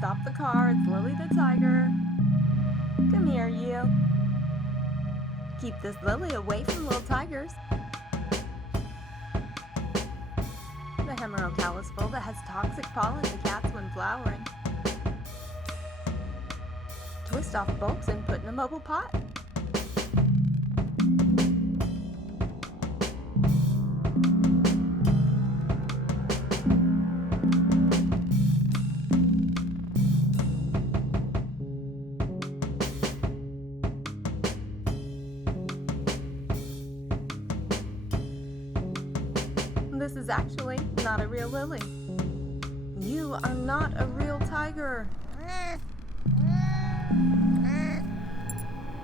stop the car. It's Lily the tiger. Come here, you. Keep this Lily away from little tigers. The Hemerocallis fulva has toxic pollen to cats when flowering. Twist off bulbs and put in a mobile pot. This is actually not a real lily. You are not a real tiger.